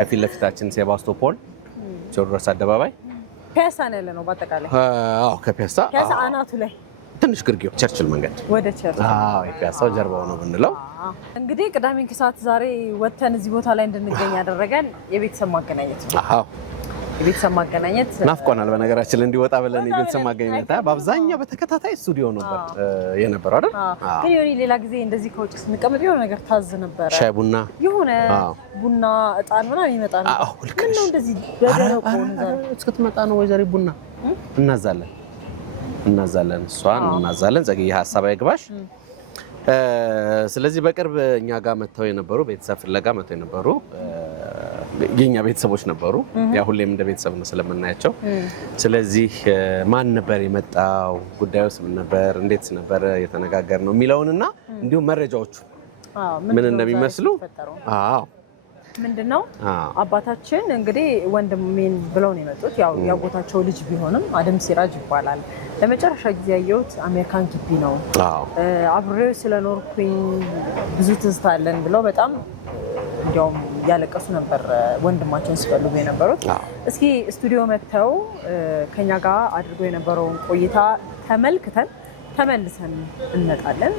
ከፊት ለፊታችን ሴባስቶፖል ቴዎድሮስ አደባባይ ፒያሳ ነው ያለነው በአጠቃላይ ከፒያሳ አናቱ ላይ ትንሽ ግርጌው ቸርችል መንገድ ወደ ቸርችል የፒያሳው ጀርባው ነው ብንለው እንግዲህ ቅዳሜን ከሰዓት ዛሬ ወተን እዚህ ቦታ ላይ እንድንገኝ ያደረገን የቤተሰብ ማገናኘት የቤተሰብ ማገናኘት ናፍቆናል በነገራችን ላይ እንዲወጣ ብለን የቤተሰብ ማገናኘት በአብዛኛው በተከታታይ ስቱዲዮ ነበር የነበረው አይደል ግን የሆነ ሌላ ጊዜ እንደዚህ ከውጭ ስንቀመጥ የሆነ ነገር ታዝ ነበር ሻይ ቡና የሆነ ቡና እጣን ምናምን ይመጣ ነው ምን ነው እንደዚህ በደረቁ እስክትመጣ ነው ወይዘሪ ቡና እናዛለን እሷን እናዛለን ዘግይ ሐሳብ አይግባሽ ስለዚህ በቅርብ እኛ ጋር መተው የነበሩ ቤተሰብ ፍለጋ መተው የነበሩ የኛ ቤተሰቦች ነበሩ ያ ሁሌም እንደ ቤተሰብ ነው ስለምናያቸው ስለዚህ ማን ነበር የመጣው ጉዳዩስ ምን ነበር እንዴት ነበር የተነጋገርነው የሚለውንና እንዲሁም መረጃዎቹ ምን እንደሚመስሉ ምንድነው አባታችን እንግዲህ ወንድሜን ብለው ነው የመጡት ያው ያጎታቸው ልጅ ቢሆንም አደም ሲራጅ ይባላል ለመጨረሻ ጊዜ ያየሁት አሜሪካን ግቢ ነው አብሬው ስለኖርኩኝ ብዙ ትዝታ አለን ብለው በጣም እንዲያውም ያለቀሱ ነበር ወንድማችን ሲፈልጉ የነበሩት እስኪ ስቱዲዮ መተው ከኛ ጋር አድርጎ የነበረውን ቆይታ ተመልክተን ተመልሰን እንመጣለን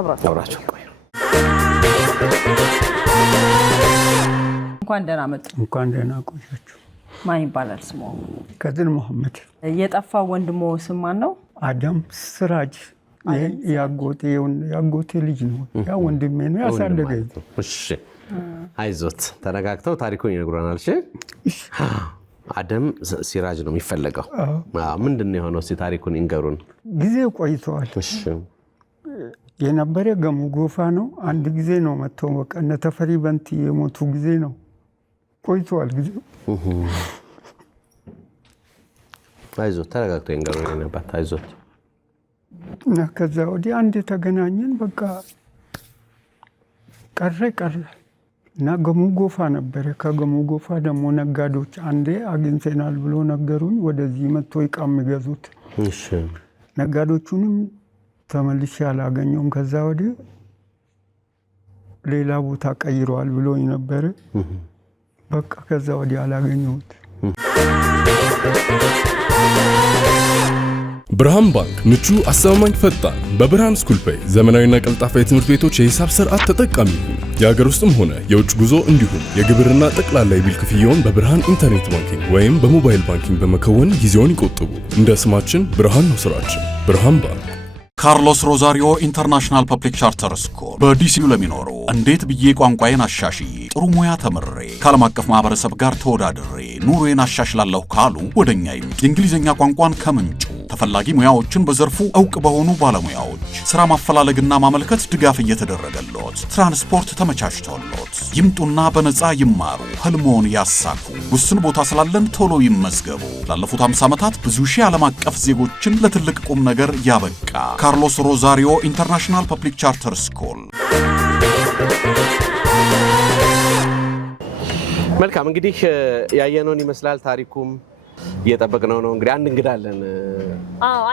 አብራችሁ ቆዩ እንኳን ደህና መጡ እንኳን ደህና ቆያችሁ ማን ይባላል ስሙ ከድር መሐመድ የጠፋው ወንድሞ ስም ማን ነው አደም ሲራጅ ያጎቴ ልጅ ነው ያ ወንድሜ ነው ያሳደገኝ እሺ አይዞት ተረጋግተው ታሪኩን ይነግሩናል እሺ አደም ሲራጅ ነው የሚፈልገው ምንድነው የሆነው እስቲ ታሪኩን ይንገሩን ጊዜ ቆይቷል እሺ የነበረ ገሙ ጎፋ ነው አንድ ጊዜ ነው መጥተው በቃ እነ ተፈሪ በንቲ የሞቱ ጊዜ ነው ቆይቷል ጊዜ አይዞት ተረጋግተው ይንገሩን ነበር አይዞት እና ከዛ ወዲህ አንድ ተገናኘን በቃ ቀረ እና ገሙ ጎፋ ነበር ከገሙ ጎፋ ደግሞ ነጋዶች አንዴ አግኝተናል ብሎ ነገሩን ወደዚህ መጥቶ ይቃም ይገዙት እሺ ነጋዶቹንም ተመልሼ አላገኘውም ከዛ ወዲህ ሌላ ቦታ ቀይሯል ብሎኝ ነበር በቃ ከዛ ወዲህ አላገኘሁት ብርሃን ባንክ ምቹ አስተማማኝ ፈጣን በብርሃን ስኩል ፔይ ዘመናዊና ቀልጣፋ የትምህርት ቤቶች የሂሳብ ስርዓት ተጠቃሚ ይሁኑ የሀገር ውስጥም ሆነ የውጭ ጉዞ እንዲሁም የግብርና ጠቅላላ የቢል ክፍያውን በብርሃን ኢንተርኔት ባንኪንግ ወይም በሞባይል ባንኪንግ በመከወን ጊዜውን ይቆጥቡ እንደ ስማችን ብርሃን ነው ስራችን ብርሃን ባንክ ካርሎስ ሮዛሪዮ ኢንተርናሽናል ፐብሊክ ቻርተር ስኩል በዲሲዩ ለሚኖሩ እንዴት ብዬ ቋንቋዬን አሻሽዬ ጥሩ ሙያ ተምሬ ከዓለም አቀፍ ማህበረሰብ ጋር ተወዳድሬ ኑሮዬን አሻሽላለሁ ካሉ ወደኛ የእንግሊዝኛ ቋንቋን ከምንጩ ተፈላጊ ሙያዎችን በዘርፉ ዕውቅ በሆኑ ባለሙያዎች ስራ ማፈላለግና ማመልከት ድጋፍ እየተደረገሎት ትራንስፖርት ተመቻችቶሎት ይምጡና በነፃ ይማሩ ህልሞን ያሳኩ ውስን ቦታ ስላለን ቶሎ ይመዝገቡ ላለፉት 50 ዓመታት ብዙ ሺህ ዓለም አቀፍ ዜጎችን ለትልቅ ቁም ነገር ያበቃ ካርሎስ ሮዛሪዮ ኢንተርናሽናል ፐብሊክ ቻርተር ስኩል መልካም እንግዲህ ያየነውን ይመስላል ታሪኩም እየጠበቅነው ነው እንግዲህ አንድ እንግዳለን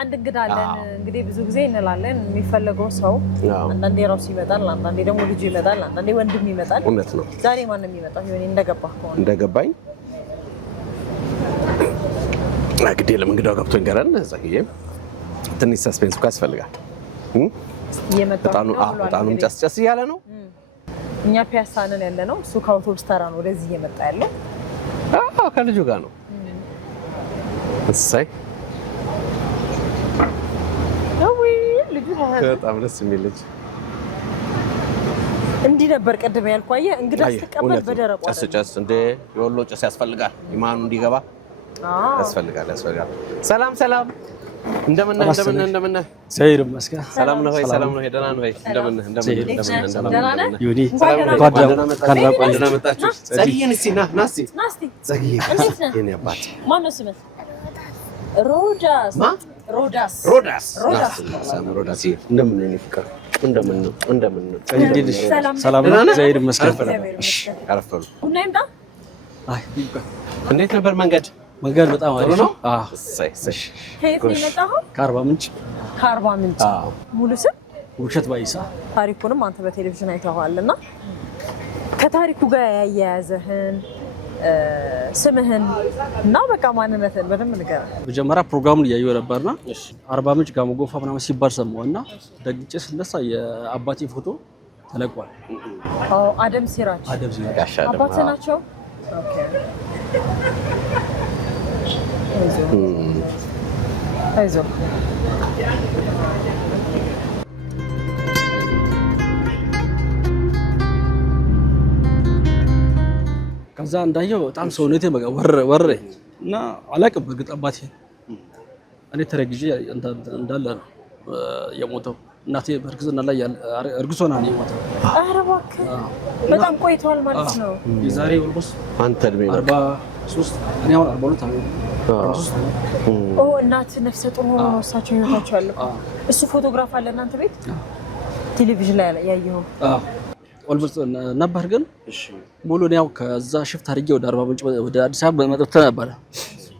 አንድ እንግዳለን እንግዲህ ብዙ ጊዜ እንላለን የሚፈልገው ሰው አንዳንዴ ራሱ ይመጣል አንዳንዴ ደግሞ ልጅ ይመጣል አንዳንዴ ወንድም ይመጣል እውነት ነው ዛሬ ማን ነው የሚመጣው ይሆን እንደገባኝ እንግዲህ ለምንግዳው ገብቶ እንገራን ዘግዬ ትንሽ ሰስፔንስ ያስፈልጋል በጣም ጨስ እያለ ነው እኛ ፒያሳ ነን ያለነው እሱ ከአውቶቡስ ተራ ነው ወደዚህ እየመጣ ያለው ከልጁ ጋር ነው እሰይ ልጁ በጣም ደስ የሚል ልጅ እንዲህ ነበር ቀደም ያልኳየ እንግዳ ተቀበል በደረቁ ጨስ እንደ የወሎ ጨስ ያስፈልጋል ኢማኑ እንዲገባ ያስፈልጋል ሰላም እንደምን ሰይድ መስካ ሰላም ነው ደህና ነው እንደምን ዩኒ ደህና መጣችሁ ዘግየን እስቲ ናስቲ የኔ አባት ማን ነው ስምህ ሮዳስ እንደምን ነው ፍቅር እንደምን ሰላም ነው ሰይድ መስካ አረፈሉ ቡና ይምጣ እንዴት ነበር መንገድ በጣም አሪፍ ነው ከየት ነው የመጣኸው ከአርባ ምንጭ ሙሉ ስም ውብሸት ባይሳ ታሪኩንም አንተ በቴሌቪዥን አይተኸዋልና ከታሪኩ ጋር ያያያዘህን ስምህን እና በቃ ማንነትን በደንብ ንገረን። መጀመሪያ ፕሮግራሙን እያየሁ ነበርና አርባ ምንጭ ጋሞ ጎፋ ምናምን ሲባል ሰማሁና ደግጬ ስነሳ የአባቴ ፎቶ ተለቋል። አደም ሲራጅ አባትህ ናቸው? ኦኬ አይዞህ ከዛ እንዳየው በጣም ሰውነቴ ወረረ እና አላቅም። በእርግጥ አባቴ እኔ ተረግዤ እንዳለ ነው የሞተው። እናቴ በእርግዝና ላይ እርግዞና ነው የሞተው። ኧረ እባክህ በጣም ቆይቷል ማለት ነው። የዛሬ ኦልሞስት አንተ እድሜ 43 እኔ አሁን 42 ዓመት ነው። እናት ነፍሰ ጡር ሆኖ ነው እሳቸው ህይወታቸው ያለፈው። እሱ ፎቶግራፍ አለ እናንተ ቤት ቴሌቪዥን ላይ ያየኸው? ኦልሞስት ነበር ግን ሙሉ ነው። ከዛ ሽፍት አድርጌ ወደ አርባ ምንጭ ወደ አዲስ አበባ መጥቼ ነበር።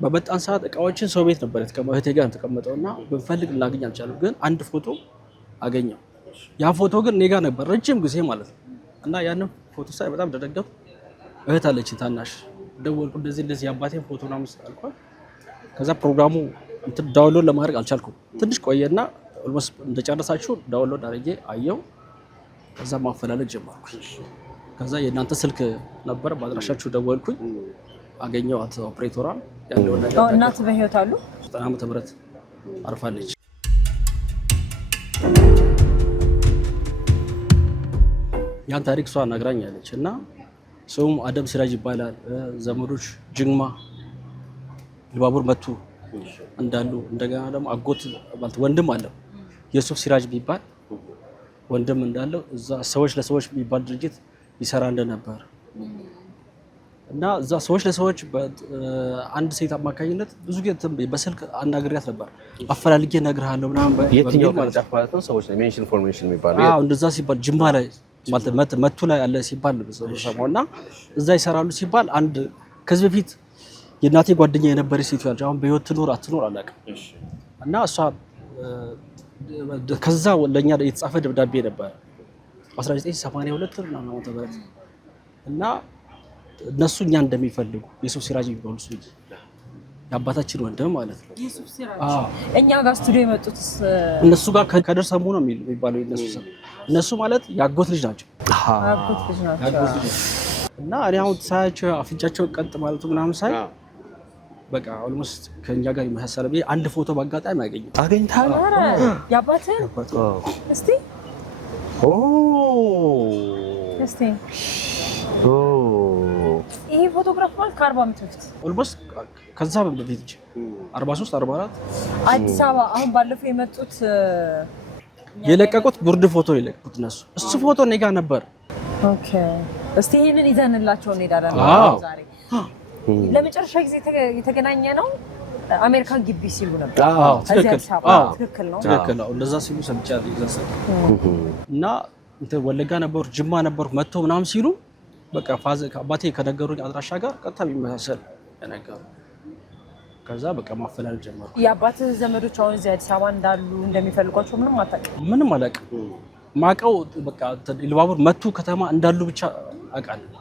በመጣን ሰዓት እቃዎችን ሰው ቤት ነበር እህቴ ጋር ተቀመጠውና ብንፈልግ ልናገኝ አልቻለም። ግን አንድ ፎቶ አገኘው። ያ ፎቶ ግን እኔ ጋር ነበር ረጅም ጊዜ ማለት ነው። እና ያንን ፎቶ ሳይ በጣም ደደገፍ። እህት አለችኝ ታናሽ፣ ደወልኩ እንደዚህ የአባቴን ፎቶ ነው አልኳት። ከዛ ፕሮግራሙ ዳውንሎድ ለማድረግ አልቻልኩም። ትንሽ ቆየና ኦልሞስት እንደጨረሳችሁ ዳውንሎድ አድርጌ አየው። ከዛ ማፈላለግ ጀመርኩ። ከዛ የእናንተ ስልክ ነበር፣ በአድራሻችሁ ደወልኩኝ፣ አገኘኋት ኦፕሬተሯን። ያለው ነገር እናት በህይወት አሉ? 90 ዓመተ ምህረት አርፋለች። ያን ታሪክ እሷ ነግራኛለች። እና ሰውም አደም ሲራጅ ይባላል። ዘመዶች ጅግማ ልባቡር መቱ እንዳሉ፣ እንደገና ደግሞ አጎት ማለት ወንድም አለው የሱፍ ሲራጅ ቢባል ወንድም እንዳለው እዛ ሰዎች ለሰዎች የሚባል ድርጅት ይሰራ እንደነበር እና እዛ ሰዎች ለሰዎች አንድ ሴት አማካኝነት ብዙ ጊዜ በስልክ አናግሪያት ነበር። አፈላልጌ እነግርሃለሁ ምናምን። የትኛው ቅርንጫፍ ማለት ነው? ሰዎች ላይ ሜንሽን ኢንፎርሜሽን የሚባለው? አዎ እንደዛ ሲባል ጅማ ላይ ማለት መቱ ላይ አለ ሲባል ሰማውና እዛ ይሰራሉ ሲባል አንድ ከዚህ በፊት የእናቴ ጓደኛ የነበረች ሴት ያለች አሁን በህይወት ትኖር አትኖር አላውቅም። እና እሷ ከዛ ለኛ የተጻፈ ደብዳቤ ነበር 1982 ምናምን ዓመተ ምህረት እና እነሱ እኛ እንደሚፈልጉ የሱፍ ሲራጅ የሚባሉ ሰው የአባታችን ወንድም ማለት ነው። የሱፍ ሲራጅ እኛ ጋር ስቱዲዮ የመጡት እነሱ ጋር ከደርሰሙ ነው የሚባለው። እነሱ ማለት ያጎት ልጅ ናቸው። ያጎት ልጅ ናቸው። እና እኔ አሁን ሳያቸው አፍንጫቸው ቀጥ ማለቱ ምናምን ሳይ በቃ ኦልሞስት ከኛ ጋር ይመሳሰል። አንድ ፎቶ በአጋጣሚ አገኝታል። ኧረ ያባትን እስቲ ይሄ ፎቶግራፍ ማለት ከ40 ዓመት በፊት ኦልሞስት ከዛ በፊት 43 44 አዲስ አበባ አሁን ባለፈው የመጡት የለቀቁት ጉርድ ፎቶ የለቀቁት እነሱ። እሱ ፎቶ እኔ ጋር ነበር። ኦኬ እስቲ ይሄንን ይዘንላቸው እንሄዳለን ዛሬ። ለመጨረሻ ጊዜ የተገናኘ ነው አሜሪካን ግቢ ሲሉ ነበር። አዎ ትክክል ነው። ትክክል ነው። እንደዛ ሲሉ ሰምቻለሁ። ይዘሰ እና እንትን ወለጋ ነበሩ ጅማ ነበሩ መጥቶ ምናምን ሲሉ በቃ አባቴ ከነገሩኝ አድራሻ ጋር ቀጥታ የሚመሳሰል ነገሩ። ከዛ በቃ ማፈላለግ ጀመርኩ። የአባትህ ዘመዶች አሁን እዚህ አዲስ አበባ እንዳሉ እንደሚፈልጓቸው ምንም አታውቅም? ምንም አላውቅም። ማውቀው በቃ ልባቡር መቱ ከተማ እንዳሉ ብቻ አውቃለሁ።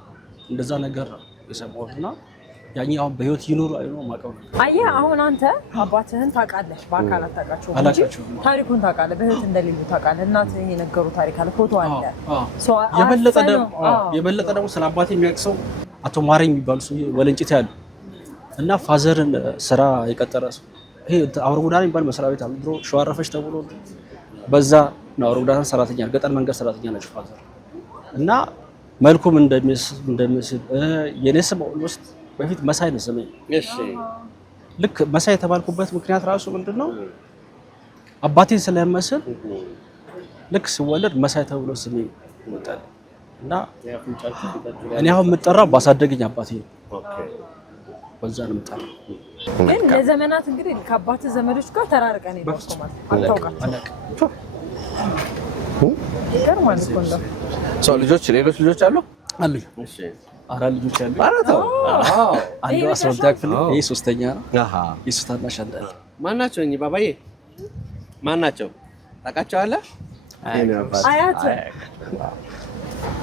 እንደዛ ነገር ነው የሰማሁት። እና ያኛው አሁን በህይወት ይኖሩ አይኖር ማውቀው ነው። አየህ አሁን አንተ አባትህን ታውቃለህ፣ በአካል አታውቃቸውም እንጂ ታሪኩን ታውቃለህ፣ በህይወት እንደሌሉ ታውቃለህ። እናትህ የነገሩ ታሪክ አለ፣ ፎቶ አለ። የበለጠ ደግሞ ስለ አባቴ የሚያውቅ ሰው አቶ ማረኝ የሚባሉ ሰው ወለንጭት ያሉ እና ፋዘርን ስራ የቀጠረ ሰው ይሄ አውራ ጎዳና የሚባል መስሪያ ቤት አለ ድሮ ሸዋረፈች ተብሎ በዛ ነው። አውራ ጎዳና ሰራተኛ ገጠር መንገድ ሰራተኛ ነች ፋዘር። እና መልኩም እንደሚመስል የኔ ስም ኦልሞስት በፊት መሳይ ነው ስሜ። እሺ ልክ መሳይ የተባልኩበት ምክንያት ራሱ ምንድነው አባቴን ስለመስል ልክ ስወለድ መሳይ ተብሎ ስሜ ወጣል። እና እኔ አሁን የምጠራው ባሳደገኝ አባቴ ነው። በዛ ነው የምጠራው። ግን ለዘመናት እንግዲህ ከአባትህ ዘመዶች ጋር ተራርቀን የደረስኩ ማለት አታውቃቸውም። ይገርማል እኮ እንደው ሰው ልጆች ሌሎች ልጆች አሉ አሉ። እሺ አራት ልጆች አሉ። አንዱ 12ኛ ክፍል ነው። ይሄ 3ኛ ነው። የሱ ታናሽ አለ። ማን ናቸው እኚህ ባባዬ? ማን ናቸው ታውቃቸዋለህ? አያት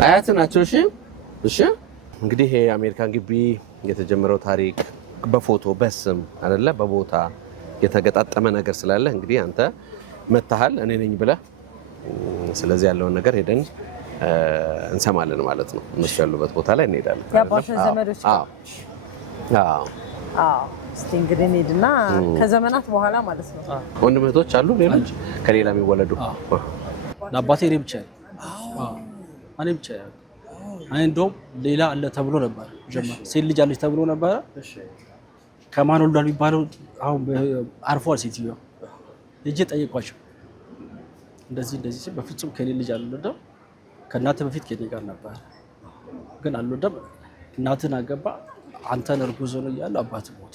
አያት ናቸው። እሺ እሺ እንግዲህ የአሜሪካን ግቢ የተጀመረው ታሪክ በፎቶ በስም አይደለ በቦታ የተገጣጠመ ነገር ስላለ እንግዲህ አንተ መታሃል እኔ ነኝ ብለህ ስለዚህ ያለውን ነገር ሄደን እንሰማለን ማለት ነው። እነሱ ያሉበት ቦታ ላይ እንሄዳለን። ያባሽ ዘመዶች እስቲ እንግዲህ እንሂድና ከዘመናት በኋላ ማለት ነው። ወንድም እህቶች አሉ ሌሎች ከሌላ የሚወለዱ? ለአባቴ እኔ ብቻ እኔ እንደውም ሌላ አለ ተብሎ ነበር ጀመረ ሴት ልጅ አለች ተብሎ ነበር። ከማን ወልዷል የሚባለው አሁን አርፏል። ሴትዮዋ ልጄ ጠይቋቸው እንደዚህ በፍጹም ከኔ ልጅ አልወለደም ከእናተ በፊት ከኔ ጋር ነበር ግን አልወለደም። እናትን አገባ አንተን እርጉዝ ነው እያለ አባት ሞተ።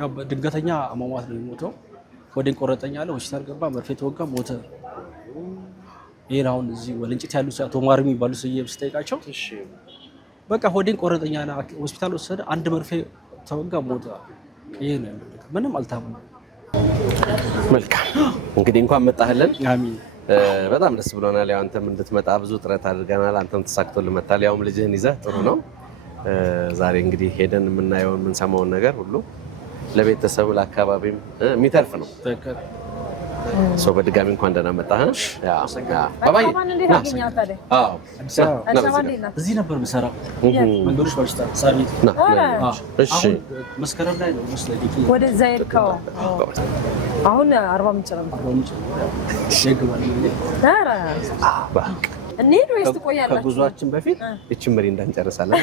ያው ድንገተኛ አሟሟት ነው የሞተው። ወዴን ቆረጠኝ አለ ሆስፒታል ገባ መርፌ ተወጋ ሞተ። ይሄን አሁን እዚህ ወለንጭት ያሉ አቶ ማር የሚባሉ ሰውዬ ብትጠይቃቸው በቃ ሆዴን ቆረጠኝ አለ ሆስፒታል ወሰደ አንድ መርፌ ተወጋ ሞተ። ይሄ ነው ምንም አልታመመም። መልካም እንግዲህ እንኳን መጣህልን። አሜን። በጣም ደስ ብሎናል። ያው አንተም እንድትመጣ ብዙ ጥረት አድርገናል። አንተም ተሳክቶልህ መጣል። ያውም ልጅህን ይዘህ ጥሩ ነው። ዛሬ እንግዲህ ሄደን የምናየውን የምንሰማውን ነገር ሁሉ ለቤተሰብ ለአካባቢም የሚተርፍ ነው። ሰው በድጋሚ እንኳን ደህና መጣህ። ባባዬ እዚህ ነበር የምሰራው መንገዶች በሽታ ሳቢት። እሺ መስከረም ላይ ነው መስለኝ ወደዛ ሄድከው። አሁን አርባ ምንጭ ነው። እንሂድ ወይስ ትቆያላችሁ? ከጉዟችን በፊት እቺን መሪ እንዳንጨርሳለን።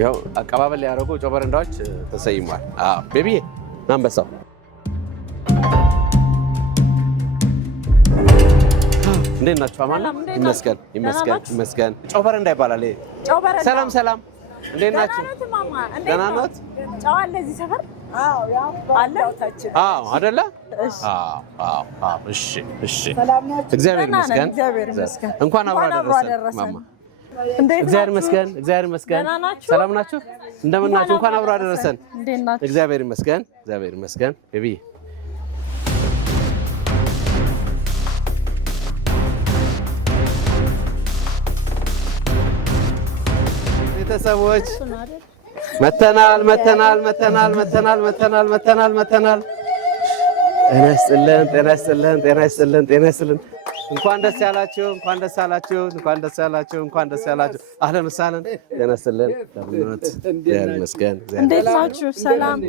ያው አቀባበል ያደረጉ ጮህ በረንዳዎች ተሰይሟል። ቤቢዬ አንበሳው እንዴት ናችሁ? አማን ይመስገን ይመስገን። ጮህ በረንዳ ይባላል። ሰላም እንዴት ናችሁ? ደህና ናት? ጨዋ አለ እዚህ ሰፈር? አለ አይደለ? እሺ እግዚአብሔር ይመስገን። እንኳን አብሮ አደረሰን ማማ። እግዚአብሔር ይመስገን። ሰላም ናችሁ? እንደምን ናችሁ? እንኳን አብሮ አደረሰን። እግዚአብሔር ይመስገን። ቤቢ ቤተሰቦች መተናል። ጤና ይስጥልን። እንኳን ደስ ያላችሁ። አህለን ወሰህለን። ጤና ይስጥልን። እግዚአብሔር ይመስገን። እንዴት ናችሁ? ሰላም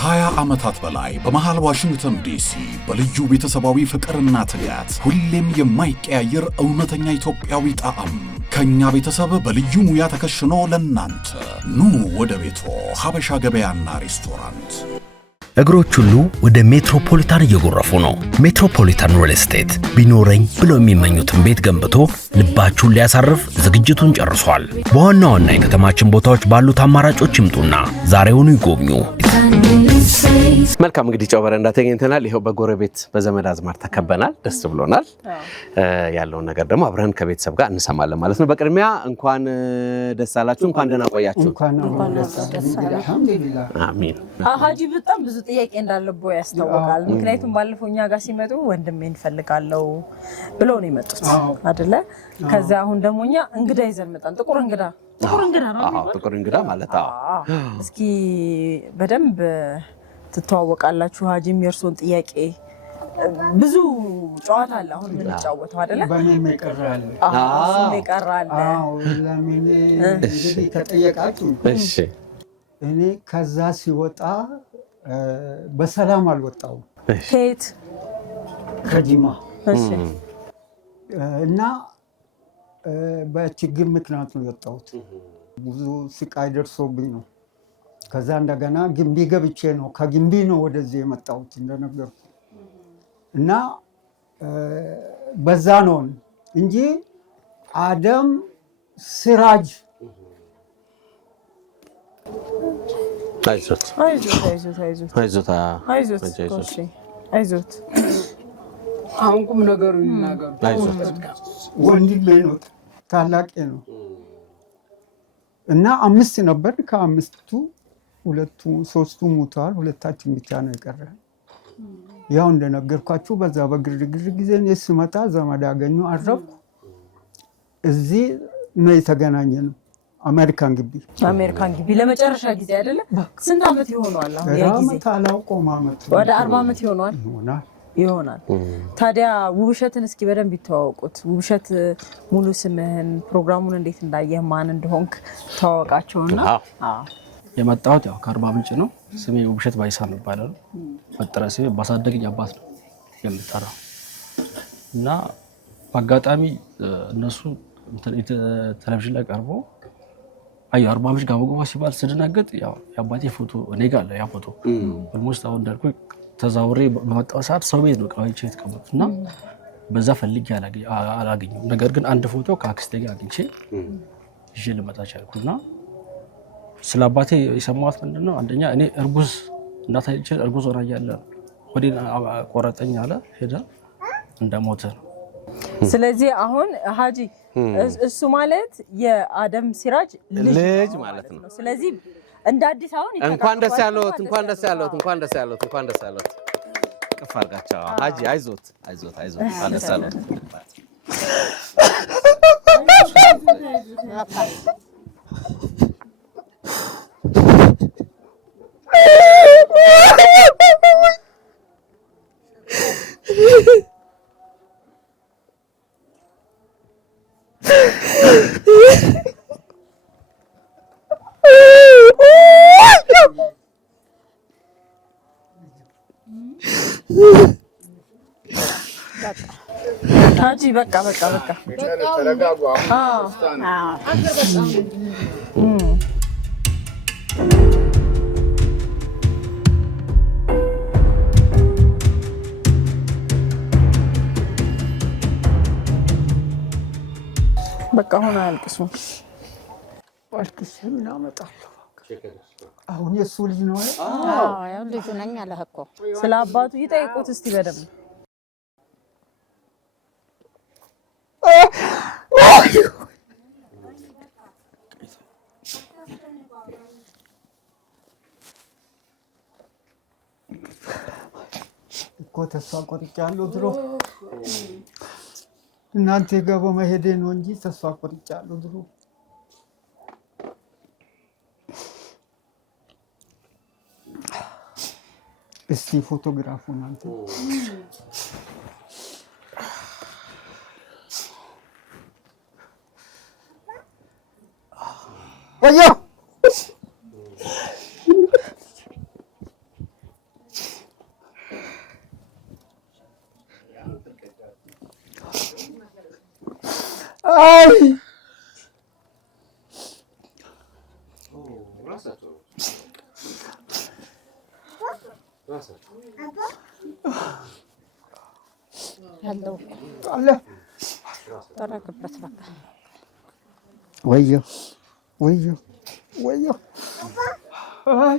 ከ20 ዓመታት በላይ በመሃል ዋሽንግተን ዲሲ በልዩ ቤተሰባዊ ፍቅርና ትጋት ሁሌም የማይቀያየር እውነተኛ ኢትዮጵያዊ ጣዕም ከኛ ቤተሰብ በልዩ ሙያ ተከሽኖ ለናንተ ኑ ወደ ቤቶ ሀበሻ ገበያና ሬስቶራንት። እግሮች ሁሉ ወደ ሜትሮፖሊታን እየጎረፉ ነው። ሜትሮፖሊታን ሪል ስቴት ቢኖረኝ ብለው የሚመኙትን ቤት ገንብቶ ልባችሁን ሊያሳርፍ ዝግጅቱን ጨርሷል። በዋና ዋና የከተማችን ቦታዎች ባሉት አማራጮች ይምጡና ዛሬውኑ ይጎብኙ። መልካም እንግዲህ ጨው በረንዳ ተገኝተናል። ይሄው በጎረቤት በዘመድ አዝማር ተከበናል። ደስ ብሎናል። ያለውን ነገር ደግሞ አብረን ከቤተሰብ ጋር እንሰማለን ማለት ነው። በቅድሚያ እንኳን ደስ አላችሁ፣ እንኳን ደህና ቆያችሁ። አሜን። ሀጂ በጣም ብዙ ጥያቄ እንዳለብው ያስታውቃል። ምክንያቱም ባለፈው እኛ ጋር ሲመጡ ወንድሜን ፈልጋለሁ ብለው ነው የመጡት አይደለ? ከዛ አሁን ደግሞ እኛ እንግዳ ይዘን መጣን። ጥቁር እንግዳ ማለት እስኪ በደንብ ትተዋወቃላችሁ። ሀጂም የእርሶን ጥያቄ ብዙ ጨዋታ አለ አሁን የምንጫወተው አይደለ? በእኔም ይቀራል። እሱም ይቀራል። ለምን እንግዲህ ተጠየቃችሁ? እሺ እኔ ከዛ ሲወጣ በሰላም አልወጣሁም። ከየት? ከጂማ። እሺ እና በችግር ምክንያት ነው የወጣሁት። ብዙ ስቃይ ደርሶብኝ ነው። ከዛ እንደገና ግንቢ ገብቼ ነው ከግንቢ ነው ወደዚህ የመጣሁት እንደነገርኩ እና በዛ ነው እንጂ አደም ሲራጅ አይዞት አሁን ቁም ነገሩ ይናገሩ። ወንድሜ ነው ታላቄ ነው እና 5 ነበር። ከ5ቱ 2-3 ሞተዋል። 2ታችን ብቻ ነው የቀረን። ያው እንደነገርኳችሁ በዛ በግርግር ጊዜ እኔ ስመጣ ዘመድ አገኘሁ፣ አረፍኩ። እዚህ ነው የተገናኘነው አሜሪካን ግቢ። አሜሪካን ግቢ ለመጨረሻ ጊዜ አይደለ? ስንት ዓመት ይሆናል አሁን? ያ ጊዜ ታላቆም ዓመት ወደ 40 ዓመት ይሆናል። ታዲያ ውብሸትን እስኪ በደንብ ይተዋወቁት። ውብሸት ሙሉ ስምህን፣ ፕሮግራሙን እንዴት እንዳየህ፣ ማን እንደሆንክ ተዋወቃቸውና። የመጣሁት ያው ከአርባ ምንጭ ነው። ስሜ ውብሸት ባይሳ ነው ይባላል። መጠሪያ ስሜ ባሳደገኝ አባት ነው የምጠራው እና በአጋጣሚ እነሱ ቴሌቪዥን ላይ ቀርቦ አይ አርባ ምንጭ ጋሞጎማ ሲባል ስደነግጥ ያው የአባቴ ፎቶ እኔ ጋር አለ። ያ ፎቶ ኦልሞስት አሁን እንዳልኩ ተዛውሬ በመጣው ሰዓት ሰው ቤት ነው ቃዊቼ የተቀመጡት እና በዛ ፈልጌ አላገኘሁም። ነገር ግን አንድ ፎቶ ከአክስቴ ጋር አግኝቼ ይዤ ልመጣ ቻልኩና ስለ አባቴ የሰማሁት ምንድነው፣ አንደኛ እኔ እርጉዝ እናታችን እርጉዝ ሆና እያለ ወዲህ ቆረጠኝ አለ፣ ሄደ እንደሞተ ነው። ስለዚህ አሁን ሀጂ እሱ ማለት የአደም ሲራጅ ልጅ ማለት ነው። ስለዚህ እንደ አዲስ አሁን እንኳን ደስ ያለዎት፣ እንኳን ደስ ያለዎት፣ እንኳን ደስ ያለዎት፣ እንኳን ደስ ያለዎት። ቅፍ አድርጋቸው ሀጂ። አይዞት፣ አይዞት፣ አይዞት። እንኳን ደስ ያለዎት። ሀጂ በቃ ተረጋጉ። በቃ አሁን አያልቅሱ። አልቅሼ ምን አመጣለሁ? አሁን የእሱ ልጅ ነው። ያው ልጁ ነኝ አለህ እኮ። ስለ አባቱ ይጠይቁት እስቲ በደምብ። እኮ ተስፋ ቆርጫለሁ ድሮ እናንተ ጋር በመሄዴ ነው እንጂ ተስፋ ቆርጫለሁ ድሮ። እስቲ ፎቶግራፉን አንተ ወዮ አይ ያለው አለ ተረክበት በቃ ወዮ ወዮ ወዮ አይ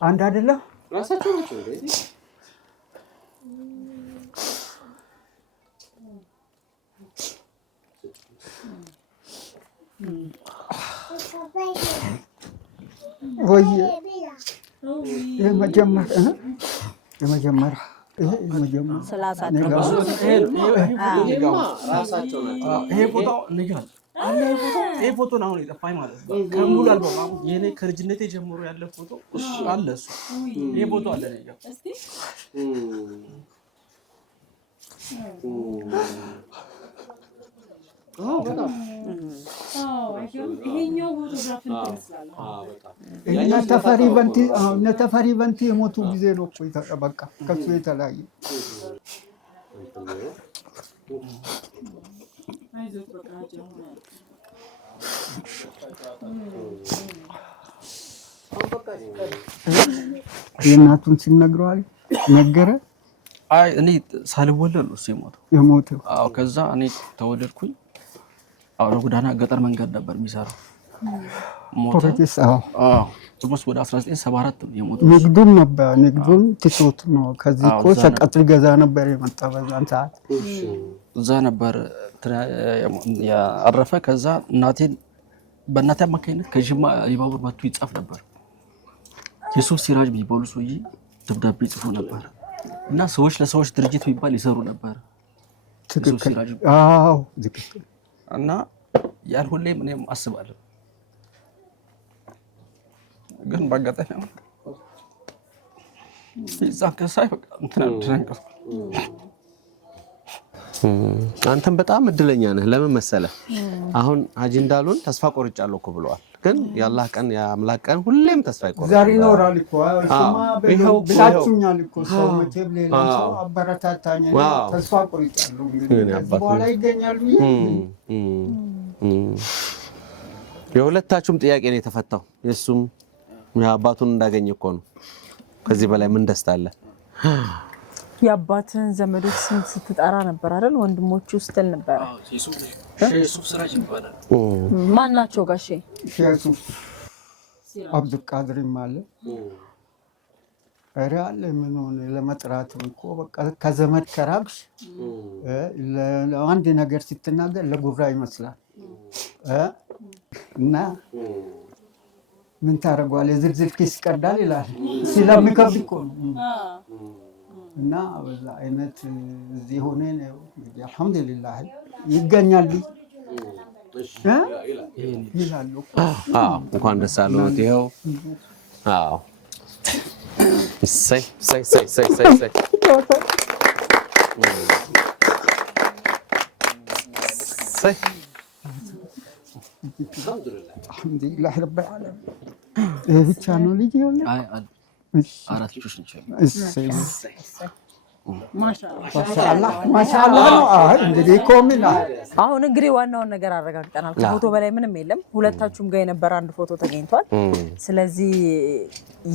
አንድ አይደለም ራሳቸው ናቸው እንዴ? ወየ የመጀመሪያ ስላሳደገ ራሳቸው ናቸው። ይሄ ፎቶ ልጅ አለ አለ ይሄ ፎቶ ነው አሁን የጠፋኝ ማለት ነው። ከሙሉ አልበም የኔ ከልጅነቴ ጀምሮ ያለ ፎቶ እሱ አለ እሱ ይሄ ፎቶ አለ ነው ያው እስቲ ይሄኛው ፎቶግራፍ እንተስላል እነ ተፈሪ በንቲ የሞቱ ጊዜ ነው እኮ በቃ ከሱ የተለያየ የእናቱን ስም ነግረዋል ነገረ አይ እኔ ሳልወለድ ነው የሞተው። አዎ ከዛ እኔ ተወለድኩኝ። አዎ ጎዳና ገጠር መንገድ ነበር የሚሰራው ሞተ። አዎ ጭሞስ ወደ 1974 ነው የሞተው። ንግዱም ነበር ንግዱም ትቶት ነው። ከዚህ እኮ ሸቀጥ ገዛ ነበር የመጣ በዛን ሰዓት እዛ ነበር ያረፈ። ከዛ እናቴን በእናቴ አማካኝነት ከጅማ የባቡር መቱ ይጻፍ ነበር። የሱፍ ሲራጅ ቢባሉ ሰውዬ ደብዳቤ ጽፎ ነበር እና ሰዎች ለሰዎች ድርጅት የሚባል ይሰሩ ነበር። ትክክል። አዎ ትክክል። እና ያን ሁሌም እኔም አስባለሁ ግን ባጋጣሚ ነው እዛን ከሳይ በቃ እንትን አድርገው አንተም በጣም እድለኛ ነህ። ለምን መሰለህ አሁን ሀጂ እንዳሉን ተስፋ ቆርጫለሁ እኮ ብለዋል። ግን የአላህ ቀን የአምላክ ቀን ሁሌም ተስፋ ይቆርጣል። ዛሬ ይኖራል እኮ ብላችሁኛል እኮ ሰው መቼም ሌላ ሰው አበረታታኝ ተስፋ ቆርጫለሁ እንግዲህ በኋላ ይገኛል ብዬ የሁለታችሁም ጥያቄ ነው የተፈታው። የሱም የአባቱን እንዳገኘ እኮ ነው። ከዚህ በላይ ምን ደስታ አለ? የአባትን ዘመዶች ስም ስትጠራ ነበር አይደል? ወንድሞቹ ስትል ነበር። የሱፍ ሲራጅ ይባላል። ማን ናቸው ጋሼ? የሱፍ አብዱል ቃድር ማለት አለ ምን ሆነ ለመጥራት እኮ በቃ ከዘመድ ከራቅሽ ለአንድ ነገር ስትናገር ለጉራ ይመስላል እና ምን ታደርገዋለህ ዝርዝር ኪስ ይቀዳል ይላል። ስለሚከብድ እኮ ነው እና በዛ አይነት እዚህ ሆነን አልሐምዱሊላህ ይገኛል ይላሉ። እንኳን ደስ አለዎት። ይኸው አዎ እሰይ እሰይ እሰይ እሰይ እሰይ እሰይ አልሐምዱሊላህ ረብል ዓለሚን። ይሄ ብቻ ነው ልጅ ይሆነ? አይ አራት ልጆች ናቸው። እሰይ ማሻአላህ ነው። እንግዲህ ኮሚና አሁን እንግዲህ ዋናውን ነገር አረጋግጠናል። ከፎቶ በላይ ምንም የለም። ሁለታችሁም ጋር የነበረ አንድ ፎቶ ተገኝቷል። ስለዚህ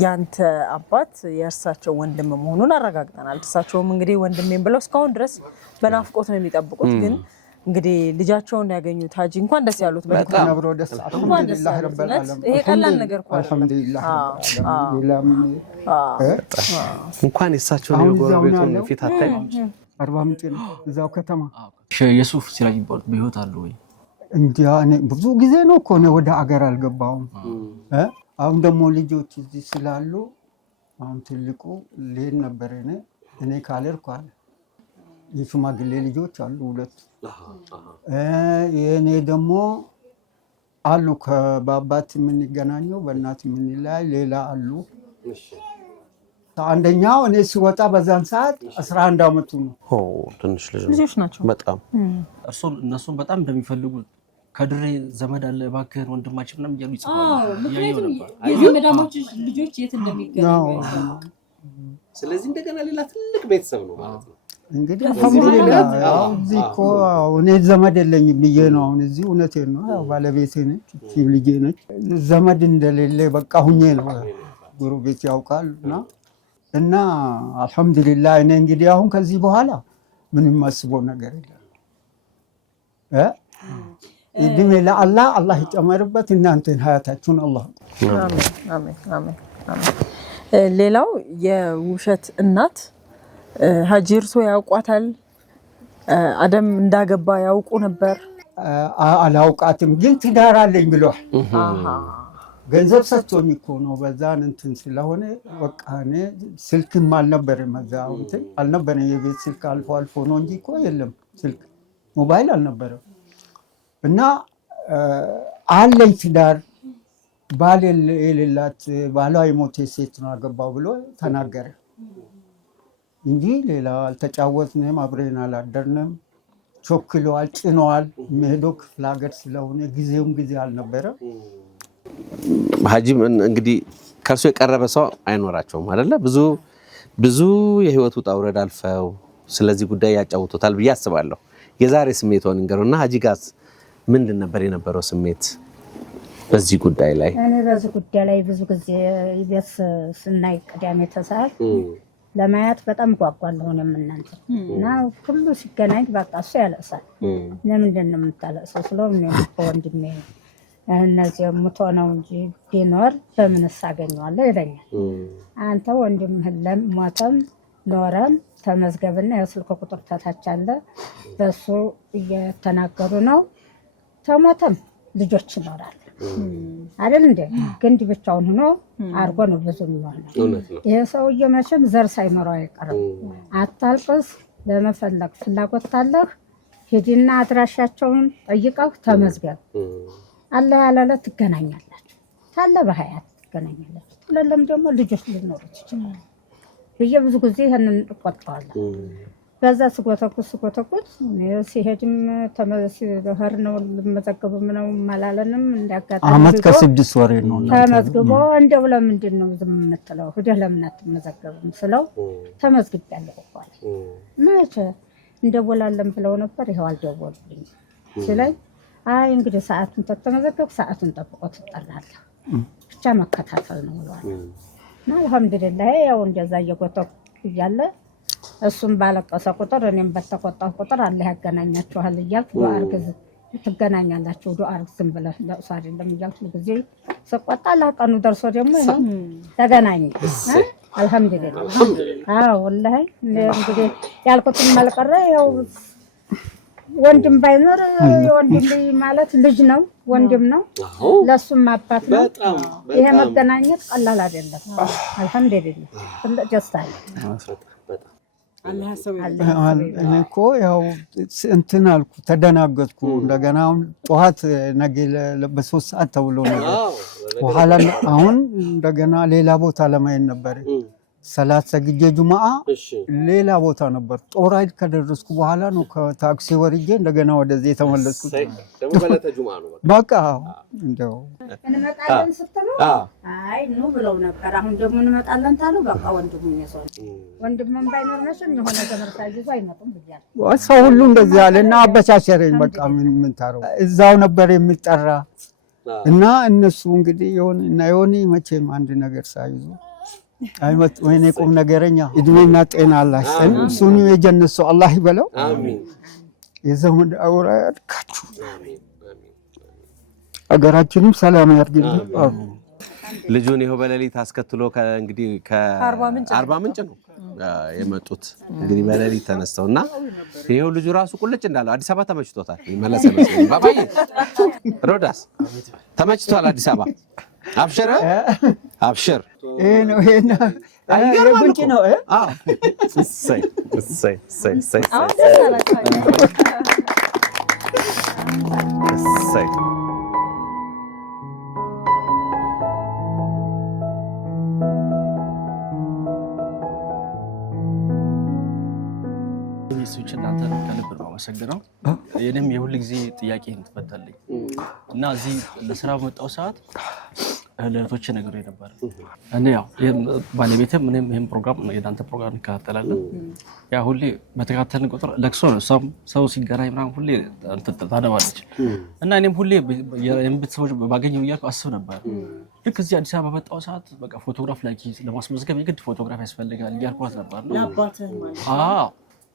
ያንተ አባት የእርሳቸው ወንድም መሆኑን አረጋግጠናል። እርሳቸውም እንግዲህ ወንድሜን ብለው እስካሁን ድረስ በናፍቆት ነው የሚጠብቁት። ግን እንግዲህ ልጃቸውን ያገኙት ሀጂ እንኳን ደስ ያሉት በጣም አብሮ ደስ አልሐምዱሊላህ ረብል ዓለሚን። ይሄ ቀላል ነገር እኮ አልሐምዱሊላህ እንኳን የእሳቸውን የጎረቤቱን ፊት አታይ። አርባ ምንጭ ነው እዛው ከተማ። የሱፍ ሲራጅ ይባላል። በህይወት አሉ ወይ? እንዲያ እኔ ብዙ ጊዜ ነው እኮ ነው ወደ አገር አልገባሁም። አሁን ደግሞ ልጆች እዚህ ስላሉ አሁን ትልቁ ልሄድ ነበር እኔ ካልሄድኩ አለ። የሽማግሌ ልጆች አሉ ሁለት። የእኔ ደግሞ አሉ በአባት የምንገናኘው በእናት የምንለያይ ሌላ አሉ። አንደኛው እኔ ሲወጣ በዛን ሰዓት 11 ዓመቱ ነው። ትንሽ ልጆች ናቸው በጣም። እነሱም በጣም እንደሚፈልጉ ከድሬ ዘመድ አለ እባክህን ወንድማችን ምናምን እያሉ ይጽፋሉ። ምክንያቱም የዘመዳሞች ልጆች የት እንደሚገናኙ። ስለዚህ እንደገና ሌላ ትልቅ ቤተሰብ ነው ማለት ነው። እንግዲህ አልሐምዱሊላህ ያው እዚህ እኮ እኔ ዘመድ የለኝም ብዬ ነው አሁን እዚህ። እውነቴን ነው ያው ባለቤቴ ነች ልጄ ነች። ዘመድ እንደሌለ በቃ ሁኜ ነው ጎረቤት ያውቃል እና አልሐምዱሊላህ እኔ እንግዲህ አሁን ከዚህ በኋላ ምንም ማስበው ነገር የለም። እድሜ ለአላህ ይጨመርበት። እናንተን ሀያታችሁን አላህ አሜን አሜን አሜን። ሌላው የውሸት እናት ሀጂ እርሶ ያውቋታል? አደም እንዳገባ ያውቁ ነበር? አላውቃትም፣ ግን ትዳር አለኝ ብሏል። ገንዘብ ሰጥቶኝ እኮ ነው በዛን እንትን ስለሆነ በቃ እኔ ስልክም አልነበረም እዛው እንትን አልነበረም። የቤት ስልክ አልፎ አልፎ ነው እንጂ እኮ የለም ስልክ ሞባይል አልነበረም። እና አለኝ ትዳር ባል የሌላት ባሏ የሞተ ሴት ነው አገባው ብሎ ተናገረ እንጂ ሌላ አልተጫወትንም፣ አብረን አላደርንም። ቾክለዋል፣ ጭነዋል። የሚሄደው ክፍለ ሀገር ስለሆነ ጊዜውም ጊዜ አልነበረ። ሀጂም እንግዲህ ከእርሱ የቀረበ ሰው አይኖራቸውም አይደለ? ብዙ የህይወት ውጣ ውረድ አልፈው ስለዚህ ጉዳይ ያጫውቱታል ብዬ አስባለሁ። የዛሬ ስሜትዎን እንገሩና ሀጂ ጋር ምንድን ነበር የነበረው ስሜት በዚህ ጉዳይ ላይ? እኔ በዚህ ጉዳይ ላይ ብዙ ጊዜ ቤት ስናይ ቅዳሜ ተሰዓት ለማየት በጣም ጓጓለሁ እናንተ እና ሁሉ ሲገናኝ በቃ እሱ ያለቅሳል። ለምንድን ነው የምታለቅሰው ስለው ወንድሜ እነዚህ ሙቶ ነው እንጂ ቢኖር በምንስ አገኘዋለሁ ይለኛል። አንተ ወንድምህን ሞተም ኖረም ተመዝገብና የስልክ ቁጥር ታች አለ፣ በሱ እየተናገሩ ነው። ተሞተም ልጆች ይኖራሉ አይደል እንዴ? ግንድ ብቻውን ሆኖ አርጎ ነው ብዙ የሚሆነው። ይሄ ሰውዬ መቼም ዘር ሳይኖረው አይቀርም። አታልቅስ፣ ለመፈለግ ፍላጎት ካለህ ሂድና አድራሻቸውን ጠይቀህ ተመዝገብ። አለ ያላለ ትገናኛላችሁ፣ ታለ በሀያት ትገናኛላችሁ፣ ለለም ደግሞ ልጆች ሊኖሩት ይችላል ብዬ ብዙ ጊዜ ይሄንን እቆጣዋለሁ። በዛ ስጎተኩት ሲሄድም ተመዝግቦ ነው ልመዘገብም ነው ማላለንም እንዳጋጣሚ አመት ከ6 ወር ነው ተመዝግቦ እንደው ለምንድን ነው ዝም የምትለው ሄደህ ለምን አትመዘገብም ስለው ተመዝግቤያለሁ እኮ አለ። መቼ እንደቦላለም ብለው ነበር ይሄው አልደወሉልኝ ስለኝ አይ እንግዲህ ሰዓቱን ተተመዘገብ ሰዓቱን ጠብቆ ትጠራለህ ብቻ መከታተል ነው ብለዋል። እና አልሐምዱሊላህ ያው እንደዛ እየጎተኩ እያለ እሱም ባለቀሰ ቁጥር እኔም በተቆጣሁ ቁጥር አላህ ያገናኛችኋል እያልኩ ዱዓ አርግዝ ትገናኛላችሁ ዱዓ አርግዝ ዝም ብለህ ለእሱ አይደለም እያልኩ ጊዜ ስቆጣ ለቀኑ ደርሶ ደግሞ ይሄው ተገናኘ። አልሐምዱሊላህ አዎ ወላሂ እንግዲህ ያልኩትን መልቀረ ያው ወንድም ባይኖር የወንድም ማለት ልጅ ነው፣ ወንድም ነው፣ ለሱም አባት ነው። ይሄ መገናኘት ቀላል አይደለም። አልሐምዱሊላህ ትልቅ ደስታ ነው። እኔ እኮ ያው እንትን አልኩ፣ ተደናገጥኩ። እንደገና ጠዋት ነገ በ3 ሰዓት ተብሎ ነበር። በኋላ አሁን እንደገና ሌላ ቦታ ለማየት ነበር ሰላት ሰግጄ ጁማአ ሌላ ቦታ ነበር። ጦር ኃይል ከደረስኩ በኋላ ነው ከታክሲ ወርጄ እንደገና ወደዚህ የተመለስኩት። ደውበለተ ጁማአ ነው በቃ እንደው እንመጣለን ስትሉ አይ ነው ብለው ነበር። አሁን ደግሞ እንመጣለን ታሉ በቃ ወንድምን ባይኖር መቼም የሆነ ዘመድ ሳይዙ አይመጡም ብያለሁ። ሰው ሁሉ እንደዚህ አለና አበቻቸረኝ። በቃ ምን ታረው እዛው ነበር የሚጠራ እና እነሱ እንግዲህ የሆነ መቼም አንድ ነገር ሳይዙ አይመጥ ወይኔ ቁም ነገረኛ እድሜና ጤና አላህ ይስጠን። እሱን የጀነት ሰው አላህ ይበለው። አሜን። የዘመድ አውራ ያድርጋችሁ። አሜን። አገራችንም ሰላም ያርግልን። አሜን። ልጁን ይኸው በሌሊት አስከትሎ እንግዲህ ከአርባ ምንጭ ነው የመጡት። እንግዲህ በሌሊት ተነስተውና ይኸው ልጁ ራሱ ቁልጭ እንዳለው አዲስ አበባ ተመችቶታል። ይመለስ መስሎኝ ባባዬ ሮዳስ ተመችቷል አዲስ አበባ። አብሽር አብሽር ነው ጉንጭ ነው። እሰይ እሰይ እሰይ እሰይ እሰይ ሚስቶች እናንተ ከልብ ነው አመሰግናለሁ። የኔም የሁሉ ጊዜ ጥያቄ እንትፈታልኝ እና እዚህ ለስራ በመጣው ሰዓት ለእህቶቼ ነግሬ ነበር። እኔ ያው ባለቤቴም እኔም ይሄን ፕሮግራም የዳንተ ፕሮግራም እንከታተላለን። ያ ሁሌ በተከታተልን ቁጥር ለቅሶ ነው። ሰው ሲገናኝ ምናምን ሁሌ ታነባለች እና እኔም ሁሌ የቤተሰቦች ባገኘው እያልኩ አስብ ነበር። ልክ እዚህ አዲስ አበባ በመጣው ሰዓት በቃ ፎቶግራፍ ላይ ለማስመዝገብ የግድ ፎቶግራፍ ያስፈልጋል እያልኳት ነበር ነው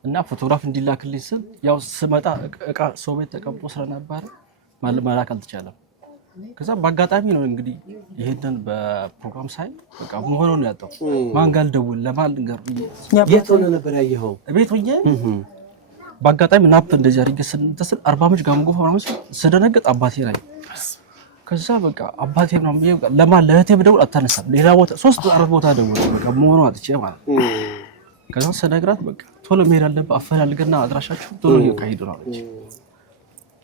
እና ፎቶግራፍ እንዲላክልኝ ስል ያው ስመጣ እቃ ሰው ቤት ተቀምጦ ስለነበረ መላክ አልተቻለም። ከዛ በአጋጣሚ ነው እንግዲህ ይሄንን በፕሮግራም ሳይ በቃ መሆኑን ነው ያጣው። ማን ጋር ልደውል ለማን ልንገር? የት ሆነ ነበር ያየኸው? ቤት ሆኜ በአጋጣሚ ናፕ እንደዚህ አድርጌ ስንተስል 40 ምንጭ ጋር መጎፋ ምናምን ስደነግጥ አባቴ ላይ ከዛ በቃ አባቴ ነው ለማን ለእህቴ ብደውል አታነሳም። ሌላ ቦታ 3-4 ቦታ ደውል በቃ መሆኑን አጥቼ ማለት ነው። ከዛ ስነግራት በቃ ቶሎ መሄድ አለብህ አፈላልግና አድራሻችሁ ቶሎ ይቀይዱ ነው አለች።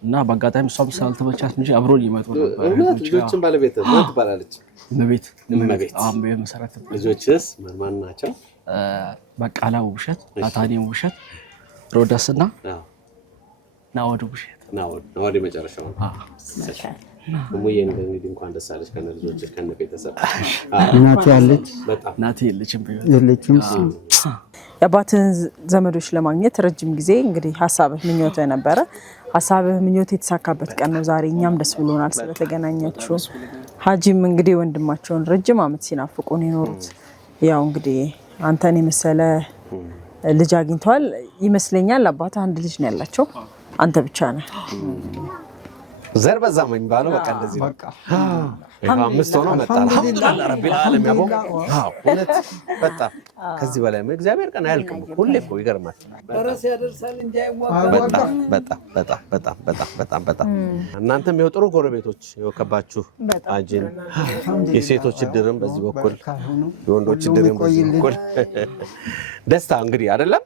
እና በአጋጣሚ እሷም ስላልተመቻት እንጂ አብሮን ይመጡ ነበር። ልጆችን ባለቤት ማን ትባላለች? እመቤት መሰረት። ልጆችስ ማን ናቸው? በቃላ ውብሸት፣ ናታኔም ውብሸት፣ ሮዳስና ናወድ ውብሸት። ናወድ የመጨረሻው ነው። ሙዬን እንግዲህ እንኳን ደስ አለሽ ከነ ልጆችሽ ከነ ቤተሰብ። እናቴ ያለች እናቴ የለችም። የአባትህን ዘመዶች ለማግኘት ረጅም ጊዜ እንግዲህ ሀሳብህ ምኞትህ ነበረ። ሀሳብህ ምኞት የተሳካበት ቀን ነው ዛሬ። እኛም ደስ ብሎናል ስለተገናኛችሁ። ሀጂም እንግዲህ ወንድማቸውን ረጅም ዓመት ሲናፍቁ ነው የኖሩት። ያው እንግዲህ አንተን የመሰለ ልጅ አግኝተዋል ይመስለኛል። አባትህ አንድ ልጅ ነው ያላቸው፣ አንተ ብቻ ነህ። ዘር በዛ ምን ባለው በቃ እንደዚህ በቃ አምስት ሆኖ መጣ። አልሐምዱሊላህ ረቢል ዓለሚን። እውነት በጣም ከዚህ በላይ እግዚአብሔር ቀን አያልቅም። ሁሌ እኮ ይገርማል። ፈረስ ያደርሳል እንጂ አይዋጋም። በጣም እናንተም የጥሩ ጎረቤቶች የወከባችሁ አጂን የሴቶች እድርም በዚህ በኩል የወንዶች እድርም በዚህ በኩል ደስታ እንግዲህ አይደለም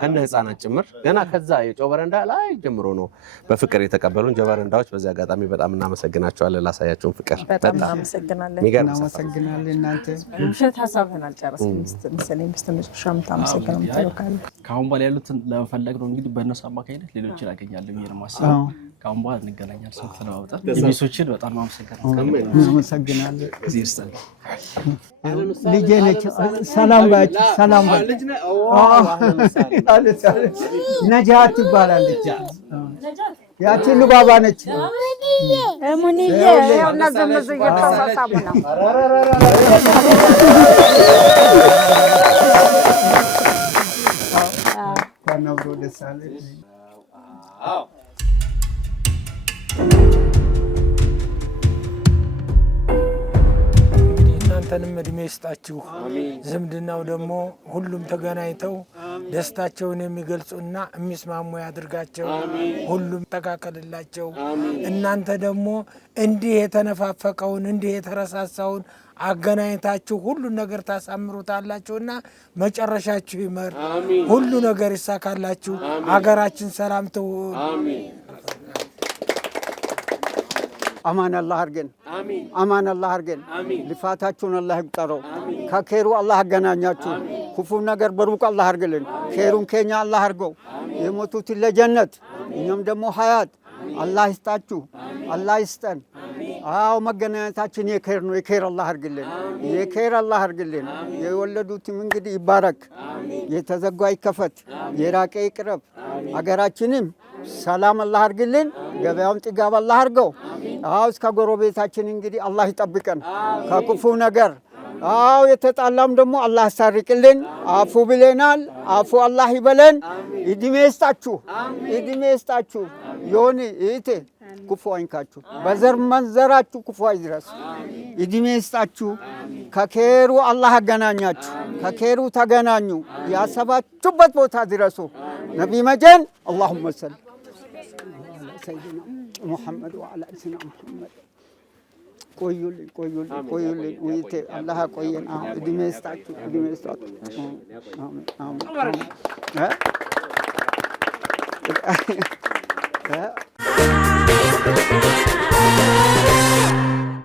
ከነ ህፃናት ጭምር ገና ከዛ የጨው በረንዳ ላይ ጀምሮ ነው በፍቅር የተቀበሉን ጀበረንዳዎች። በዚህ አጋጣሚ በጣም እናመሰግናቸዋለን ላሳያችሁን ፍቅር። በጣም እናመሰግናለን። እናመሰግናለን። እናንተ ውብሸት ሀሳብህን አልጨረስክም መሰለኝ። በስተመጨረሻ የምታመሰግነው የምትለው ካለ? ከአሁን በኋላ ያሉትን ለመፈለግ ነው እንግዲህ በእነሱ አማካኝነት ሌሎችን አገኛለሁ ብዬ ነው የማስበው። ከአሁን በኋላ እንገናኛለን። ሰው ተለዋውጠን የሚሶችን በጣም እናመሰግናለን። ልጄ ነች። ሰላም ባች ሰላም ባች ነጃት ትባላለች። ያቺ ልባባ ነች። ሙኒዬ ያውና ዘመዘ እየተሳሳሙ ነው። ካናብሮ ደሳለ እናንተንም እድሜ ይስጣችሁ። ዝምድናው ደግሞ ሁሉም ተገናኝተው ደስታቸውን የሚገልጹና የሚስማሙ ያድርጋቸው። ሁሉም ተካከልላቸው። እናንተ ደግሞ እንዲህ የተነፋፈቀውን እንዲህ የተረሳሳውን አገናኝታችሁ ሁሉ ነገር ታሳምሩታላችሁና መጨረሻችሁ ይመር። ሁሉ ነገር ይሳካላችሁ። አገራችን ሰላም ትሁን። አማን አላህ አርገን፣ አማን አላህ አርገን። ልፋታችሁን አላህ ይቁጠረው። ከኬሩ አላህ አገናኛችሁ። ክፉ ነገር በሩቅ አላህ አርግልን። ኬሩን ከኛ አላህ አርገው። የሞቱትን ለጀነት እኛም ደግሞ ሀያት አላህ ይስጣችሁ፣ አላህ ይስጠን። አዎ መገናኘታችን የኬር ነው። የኬር አላህ አርግልን፣ የኬር አላህ አርግልን። የወለዱትም እንግዲህ ይባረክ፣ የተዘጋ ይከፈት፣ የራቀ ይቅረብ። አገራችንም ሰላም አላህ አርግልን። ገበያውን ጥጋብ አላህ አርገው። አዎ እስከ ጎረቤታችን እንግዲህ አላህ ይጠብቀን ከክፉ ነገር። አዎ የተጣላም ደግሞ አላህ ያሳርቅልን። አፉ ብለናል፣ አፉ አላህ ይበለን። እድሜ ይስጣችሁ፣ እድሜ ይስጣችሁ። የሆነ እህቴ ክፉ አይንካችሁ፣ በዘር መንዘራችሁ ክፉ አይድረስ። እድሜ ይስጣችሁ። ከኬሩ አላህ አገናኛችሁ። ከኬሩ ተገናኙ፣ ያሰባችሁበት ቦታ ድረሱ። ነቢ መጀን አላሁመ ሰል ሰይድና ሙሐመድ ወዐላ ሰይድና ሙሐመድ። ቆዩልኝ ቆዩልኝ ቆዩልኝ። ውይቴ አላህ ቆየን። እድሜ ይስጣችሁ፣ እድሜ ይስጣችሁ። አሜን አሜን።